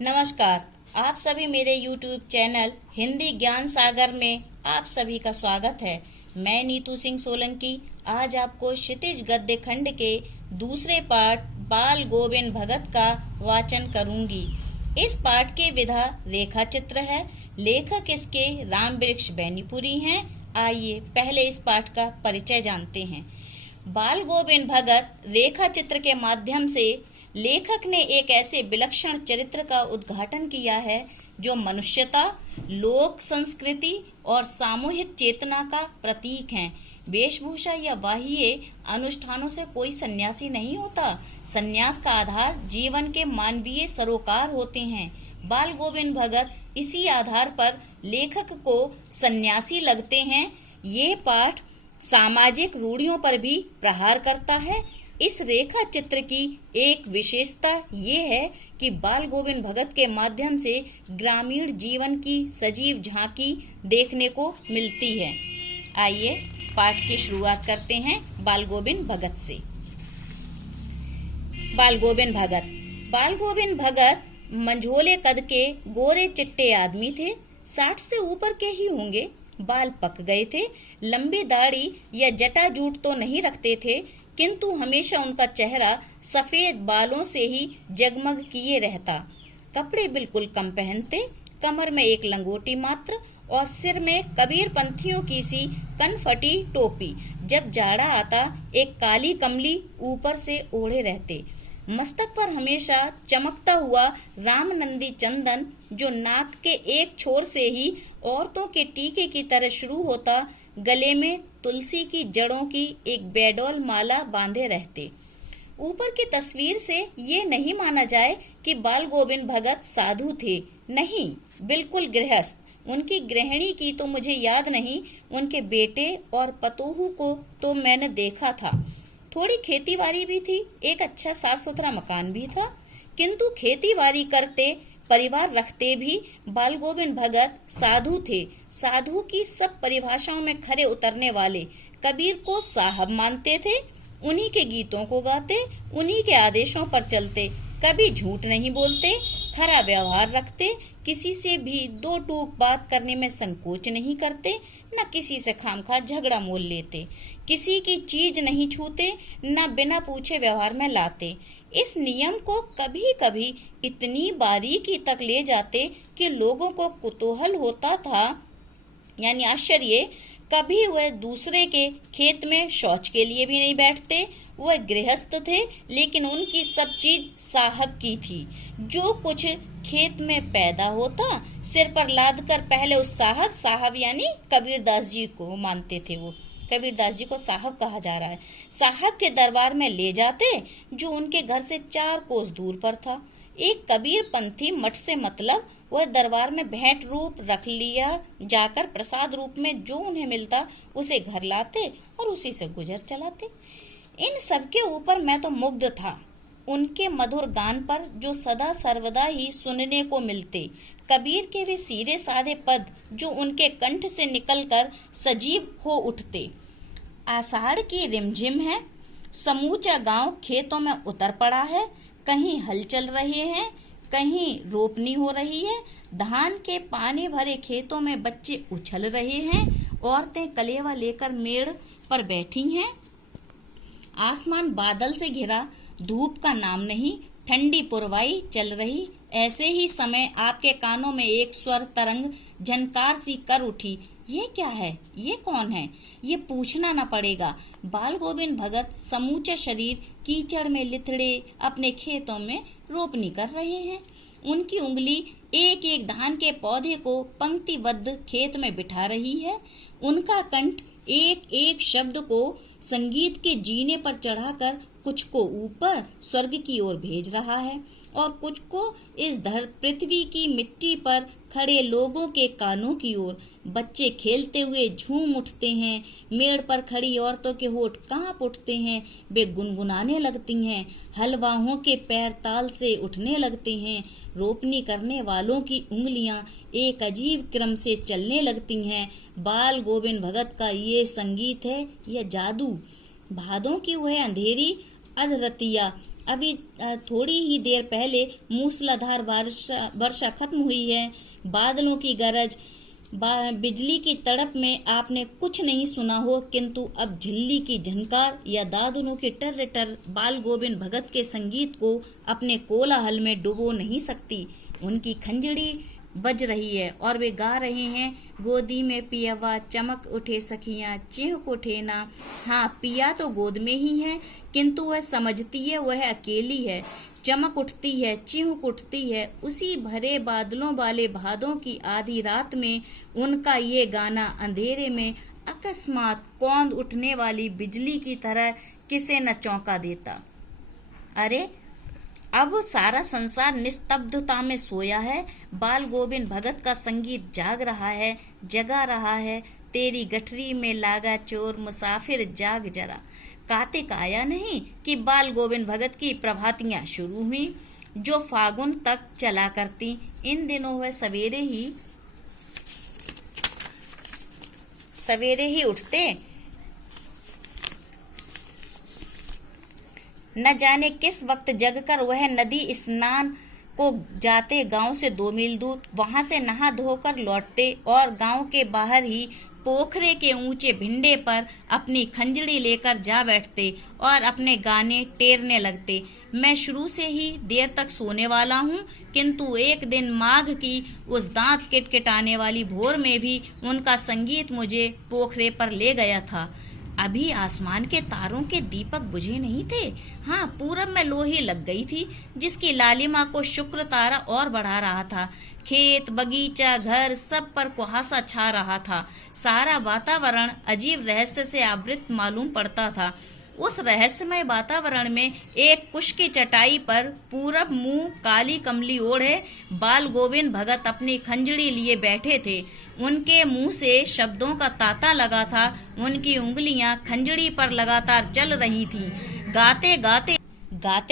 नमस्कार। आप सभी मेरे YouTube चैनल हिंदी ज्ञान सागर में आप सभी का स्वागत है। मैं नीतू सिंह सोलंकी आज आपको क्षितिज गद्य खंड के दूसरे पाठ बाल गोविंद भगत का वाचन करूंगी। इस पाठ के विधा रेखा चित्र है। लेखक इसके राम वृक्ष बैनीपुरी हैं। आइए पहले इस पाठ का परिचय जानते हैं। बाल गोविंद भगत रेखा चित्र के माध्यम से लेखक ने एक ऐसे विलक्षण चरित्र का उद्घाटन किया है जो मनुष्यता, लोक संस्कृति और सामूहिक चेतना का प्रतीक हैं। वेशभूषा या बाह्य अनुष्ठानों से कोई सन्यासी नहीं होता। सन्यास का आधार जीवन के मानवीय सरोकार होते हैं। बाल गोविंद भगत इसी आधार पर लेखक को सन्यासी लगते हैं। ये पाठ सामाजिक रूढ़ियों पर भी प्रहार करता है। इस रेखा चित्र की एक विशेषता ये है कि बाल गोविंद भगत के माध्यम से ग्रामीण जीवन की सजीव झांकी देखने को मिलती है। आइए पाठ की शुरुआत करते हैं बाल गोविंद भगत से। बाल गोविंद भगत मंझोले कद के गोरे चिट्टे आदमी थे। 60 से ऊपर के ही होंगे। बाल पक गए थे। लंबी दाढ़ी या जटा जूट तो नहीं रखते थे, किंतु हमेशा उनका चेहरा सफेद बालों से ही जगमग किए रहता। कपड़े बिल्कुल कम पहनते, कमर में एक लंगोटी मात्र और सिर में कबीर पंथियों की सी कनफटी टोपी। जब जाड़ा आता एक काली कमली ऊपर से ओढ़े रहते। मस्तक पर हमेशा चमकता हुआ रामनंदी चंदन जो नाक के एक छोर से ही औरतों के टीके की तरह शुरू होता, गले में तुलसी की जड़ों की एक बेडौल माला बांधे रहते। ऊपर की तस्वीर से ये नहीं माना जाए कि बाल गोविंद भगत साधु थे। नहीं, बिल्कुल गृहस्थ। उनकी गृहिणी की तो मुझे याद नहीं, उनके बेटे और पतोहू को तो मैंने देखा था। थोड़ी खेतीबाड़ी भी थी, एक अच्छा साफ सुथरा मकान भी था, किंतु खेतीबाड़ी करते परिवार रखते भी बाल गोविंद भगत साधु थे। साधु की सब परिभाषाओं में खरे उतरने वाले। कबीर को साहब मानते थे, उन्हीं के गीतों को गाते, उन्हीं के आदेशों पर चलते, कभी झूठ नहीं बोलते, खरा व्यवहार रखते, किसी से भी दो टूक बात करने में संकोच नहीं करते, न किसी से खामखा झगड़ा मोल लेते, किसी की चीज नहीं छूते, न बिना पूछे व्यवहार में लाते। इस नियम को कभी कभी इतनी बारीकी तक ले जाते कि लोगों को कुतूहल होता था, यानी आश्चर्य। कभी वह दूसरे के खेत में शौच के लिए भी नहीं बैठते। वह गृहस्थ थे, लेकिन उनकी सब चीज साहब की थी। जो कुछ खेत में पैदा होता सिर पर लाद कर पहले उस साहब यानी कबीरदास जी को मानते थे। वो कबीरदास जी को साहब कहा जा रहा है। साहब के दरबार में ले जाते, जो उनके घर से 4 कोस दूर पर था। एक कबीर पंथी मठ से मतलब वह दरबार में भेंट रूप रख लिया जाकर प्रसाद रूप में जो उन्हें मिलता उसे घर लाते और उसी से गुजर चलाते। इन सबके ऊपर मैं तो मुग्ध था, उनके मधुर गान पर जो सदा सर्वदा ही सुनने को मिलते। कबीर के वे सीधे साधे पद जो उनके कंठ से निकलकर सजीव हो उठते। आषाढ़ की रिमझिम है, समूचा गांव खेतों में उतर पड़ा है। कहीं हल चल रहे हैं, कहीं रोपनी हो रही है। धान के पानी भरे खेतों में बच्चे उछल रहे हैं। औरतें कलेवा लेकर मेड़ पर बैठी हैं। आसमान बादल से घिरा, धूप का नाम नहीं, ठंडी पुरवाई चल रही। ऐसे ही समय आपके कानों में एक स्वर तरंग झनकार सी कर उठी। ये क्या है? ये कौन है? ये पूछना न पड़ेगा। बाल गोविंद भगत समूचे शरीर कीचड़ में लिथड़े अपने खेतों में रोपनी कर रहे हैं। उनकी उंगली एक एक धान के पौधे को पंक्तिबद्ध खेत में बिठा रही है। उनका कंठ एक एक शब्द को संगीत के जीने पर चढ़ाकर कुछ को ऊपर स्वर्ग की ओर भेज रहा है और कुछ को इस पृथ्वी की मिट्टी पर खड़े लोगों के कानों की ओर। बच्चे खेलते हुए झूम उठते हैं। मेड़ पर खड़ी औरतों के होठ कांप उठते हैं। वे गुनगुनाने लगती हैं। हलवाहों के पैर ताल से उठने लगते हैं। रोपनी करने वालों की उंगलियां एक अजीब क्रम से चलने लगती हैं। बाल गोविंद भगत का ये संगीत है, यह जादू। भादों की वह अंधेरी अधरतिया अभी थोड़ी ही देर पहले मूसलाधार वर्षा खत्म हुई है। बादलों की गरज, बिजली की तड़प में आपने कुछ नहीं सुना हो, किंतु अब झिल्ली की झनकार या दादुनों की टर टर बाल गोविंद भगत के संगीत को अपने कोलाहल में डुबो नहीं सकती। उनकी खंजड़ी बज रही है और वे गा रहे हैं, गोदी में पियावा चमक उठे सखियां चिहक उठे ना। हाँ, पिया तो गोद में ही है, किंतु वह समझती है वह अकेली है। चमक उठती है, चिहक उठती है। उसी भरे बादलों वाले भादों की आधी रात में उनका ये गाना अंधेरे में अकस्मात कौंध उठने वाली बिजली की तरह किसे न चौंका देता। अरे, अब सारा संसार निस्तब्धता में सोया है। बाल गोविंद भगत का संगीत जाग रहा है, जगा रहा है। तेरी गठरी में लागा चोर मुसाफिर जाग जरा। कार्तिक आया नहीं कि बाल गोविंद भगत की प्रभातियां शुरू हुई, जो फागुन तक चला करती। इन दिनों वह सवेरे ही उठते, न जाने किस वक्त जगकर वह नदी स्नान को जाते, गांव से 2 मील दूर। वहां से नहा धोकर लौटते और गांव के बाहर ही पोखरे के ऊंचे भिंडे पर अपनी खंजड़ी लेकर जा बैठते और अपने गाने टेरने लगते। मैं शुरू से ही देर तक सोने वाला हूँ, किंतु एक दिन माघ की उस दांत किटकिटाने वाली भोर में भी उनका संगीत मुझे पोखरे पर ले गया था। अभी आसमान के तारों के दीपक बुझे नहीं थे। हाँ, पूरब में लोही लग गई थी, जिसकी लालिमा को शुक्र तारा और बढ़ा रहा था। खेत, बगीचा, घर, सब पर कुहासा छा रहा था। सारा वातावरण अजीब रहस्य से आवृत मालूम पड़ता था। उस रहस्यमय वातावरण में एक कुश की चटाई पर पूरब मुंह काली कमली ओढ़े बाल गोविंद भगत अपनी खंजड़ी लिए बैठे थे। उनके मुंह से शब्दों का तांता लगा था। उनकी उंगलियां खंजड़ी पर लगातार चल रही थीं। गाते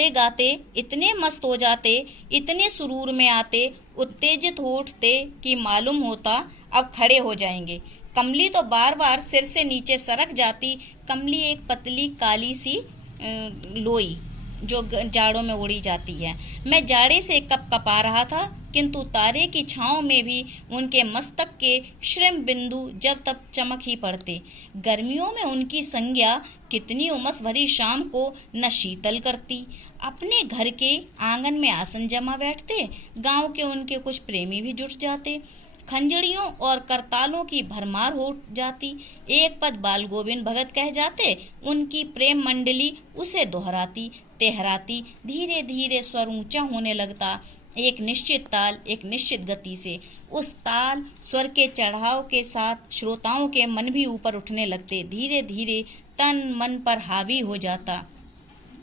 गाते इतने मस्त हो जाते, इतने सुरूर में आते, उत्तेजित हो उठते कि मालूम होता अब खड़े हो जाएंगे। कमली तो बार बार सिर से नीचे सरक जाती। कमली एक पतली काली सी लोई जो जाड़ों में उड़ी जाती है। मैं जाड़े से कपा रहा था, किंतु तारे की छांव में भी उनके मस्तक के श्रिम बिंदु जब तब चमक ही पड़ते। गर्मियों में उनकी संज्ञा कितनी उमस भरी शाम को न शीतल करती। अपने घर के आंगन में आसन जमा बैठते। गांव के उनके कुछ प्रेमी भी जुट जाते। खंजड़ियों और करतालों की भरमार हो जाती। एक पद बाल गोविंद भगत कह जाते, उनकी प्रेम मंडली उसे दोहराती तेहराती। धीरे धीरे स्वर ऊंचा होने लगता, एक निश्चित ताल, एक निश्चित गति से। उस ताल स्वर के चढ़ाव के साथ श्रोताओं के मन भी ऊपर उठने लगते। धीरे धीरे तन मन पर हावी हो जाता।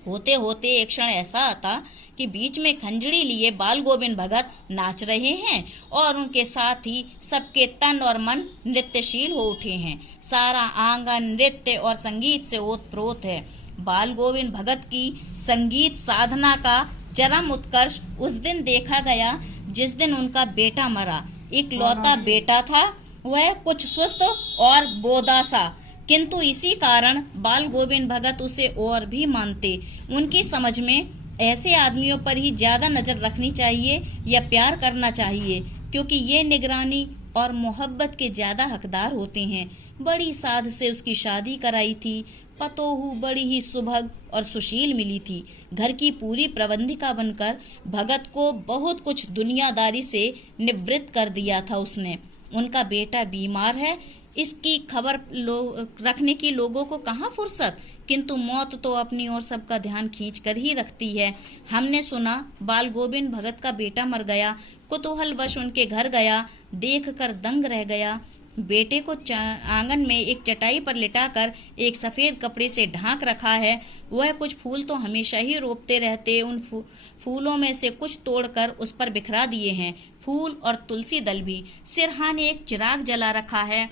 होते होते एक क्षण ऐसा आता कि बीच में खंजड़ी लिए बाल गोविंद भगत नाच रहे हैं और उनके साथ ही सबके तन और मन नृत्यशील हो उठे हैं। सारा आंगन नृत्य और संगीत से ओतप्रोत है। बाल गोविंद भगत की संगीत साधना का चरम उत्कर्ष उस दिन देखा गया जिस दिन उनका बेटा मरा। इकलौता बेटा था वह, कुछ सुस्त और बोदा सा, किंतु इसी कारण बाल गोविंद भगत उसे और भी मानते। उनकी समझ में ऐसे आदमियों पर ही ज्यादा नजर रखनी चाहिए या प्यार करना चाहिए, क्योंकि ये निगरानी और मोहब्बत के ज्यादा हकदार होते हैं। बड़ी साध से उसकी शादी कराई थी। पतोहू बड़ी ही सुभग और सुशील मिली थी। घर की पूरी प्रबंधिका बनकर भगत को बहुत कुछ दुनियादारी से निवृत्त कर दिया था उसने। उनका बेटा बीमार है, इसकी खबर रखने की लोगों को कहाँ फुर्सत, किंतु मौत तो अपनी ओर सबका ध्यान खींच कर ही रखती है। हमने सुना बाल गोविंद भगत का बेटा मर गया। कुतूहलवश उनके घर गया, देखकर दंग रह गया। बेटे को आंगन में एक चटाई पर लिटाकर एक सफेद कपड़े से ढांक रखा है। वह कुछ फूल तो हमेशा ही रोपते रहते। उन फूलों में से कुछ तोड़कर उस पर बिखरा दिए हैं, फूल और तुलसी दल भी। सिरहाने एक चिराग जला रखा है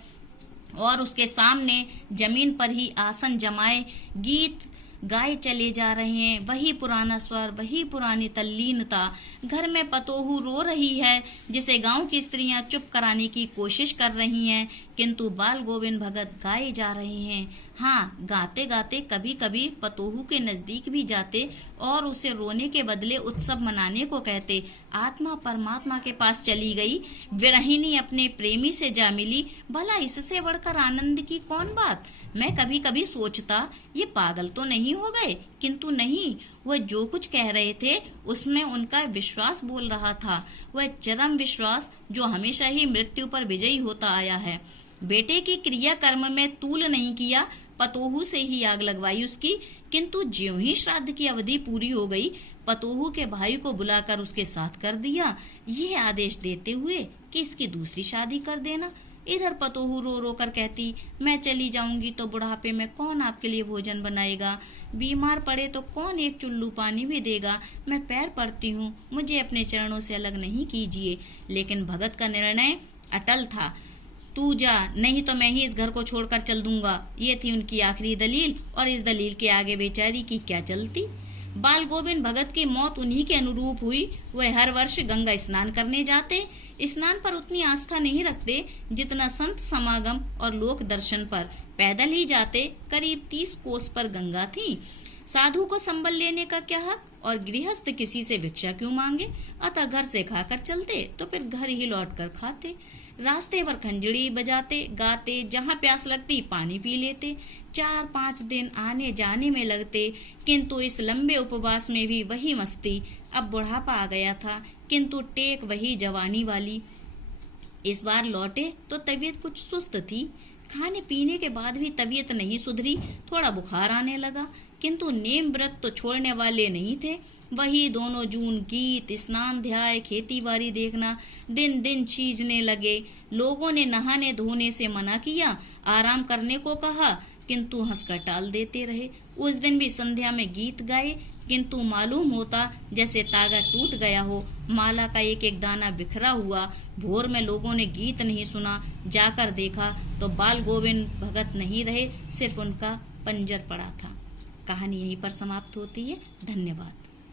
और उसके सामने जमीन पर ही आसन जमाए गीत गाए चले जा रहे हैं। वही पुराना स्वर, वही पुरानी तल्लीनता। घर में पतोहू रो रही है, जिसे गांव की स्त्रियां चुप कराने की कोशिश कर रही हैं, किंतु बाल गोविंद भगत गाए जा रहे हैं। हाँ, गाते गाते कभी कभी पतोहू के नजदीक भी जाते और उसे रोने के बदले उत्सव मनाने को कहते। आत्मा परमात्मा के पास चली गई, विरहिणी अपने प्रेमी से जा मिली, भला इससे बढ़कर आनंद की कौन बात। मैं कभी कभी सोचता ये पागल तो नहीं हो गए, किंतु नहीं, वह जो कुछ कह रहे थे उसमें उनका विश्वास बोल रहा था, वह चरम विश्वास जो हमेशा ही मृत्यु पर विजयी होता आया है। बेटे की क्रिया कर्म में तूल नहीं किया, पतोहू से ही आग लगवाई उसकी, किंतु ज्यों ही श्राद्ध की अवधि पूरी हो गई, पतोहू के भाई को बुलाकर उसके साथ कर दिया, ये आदेश देते हुए कि इसकी दूसरी शादी कर देना। इधर पतोहू रो रो कर कहती, मैं चली जाऊंगी तो बुढ़ापे में कौन आपके लिए भोजन बनाएगा, बीमार पड़े तो कौन एक चुल्लू पानी भी देगा, मैं पैर पड़ती हूँ, मुझे अपने चरणों से अलग नहीं कीजिए। लेकिन भगत का निर्णय अटल था, तू जा, नहीं तो मैं ही इस घर को छोड़कर चल दूंगा। ये थी उनकी आखिरी दलील, और इस दलील के आगे बेचारी की क्या चलती। बाल गोविंद भगत की मौत उन्हीं के अनुरूप हुई। वह हर वर्ष गंगा स्नान करने जाते। स्नान पर उतनी आस्था नहीं रखते जितना संत समागम और लोक दर्शन पर। पैदल ही जाते, करीब 30 कोस पर गंगा थी। साधु को संबल लेने का क्या हक, और गृहस्थ किसी से भिक्षा क्यों मांगे। अतः घर से खाकर चलते तो फिर घर ही लौट कर खाते। रास्ते पर खंजड़ी बजाते गाते, जहाँ प्यास लगती पानी पी लेते। 4-5 दिन आने जाने में लगते, किंतु इस लंबे उपवास में भी वही मस्ती। अब बुढ़ापा आ गया था, किंतु टेक वही जवानी वाली। इस बार लौटे तो तबीयत कुछ सुस्त थी। खाने पीने के बाद भी तबीयत नहीं सुधरी, थोड़ा बुखार आने लगा, किंतु नेम व्रत तो छोड़ने वाले नहीं थे। वही दोनों जून गीत, स्नान ध्याय, खेती बाड़ी देखना दिन दिन चीजने लगे। लोगों ने नहाने धोने से मना किया, आराम करने को कहा, किंतु हंसकर टाल देते रहे। उस दिन भी संध्या में गीत गाए, किंतु मालूम होता जैसे तागा टूट गया हो, माला का एक एक दाना बिखरा हुआ। भोर में लोगों ने गीत नहीं सुना, जाकर देखा तो बाल गोविंद भगत नहीं रहे, सिर्फ उनका पंजर पड़ा था। कहानी यहीं पर समाप्त होती है। धन्यवाद।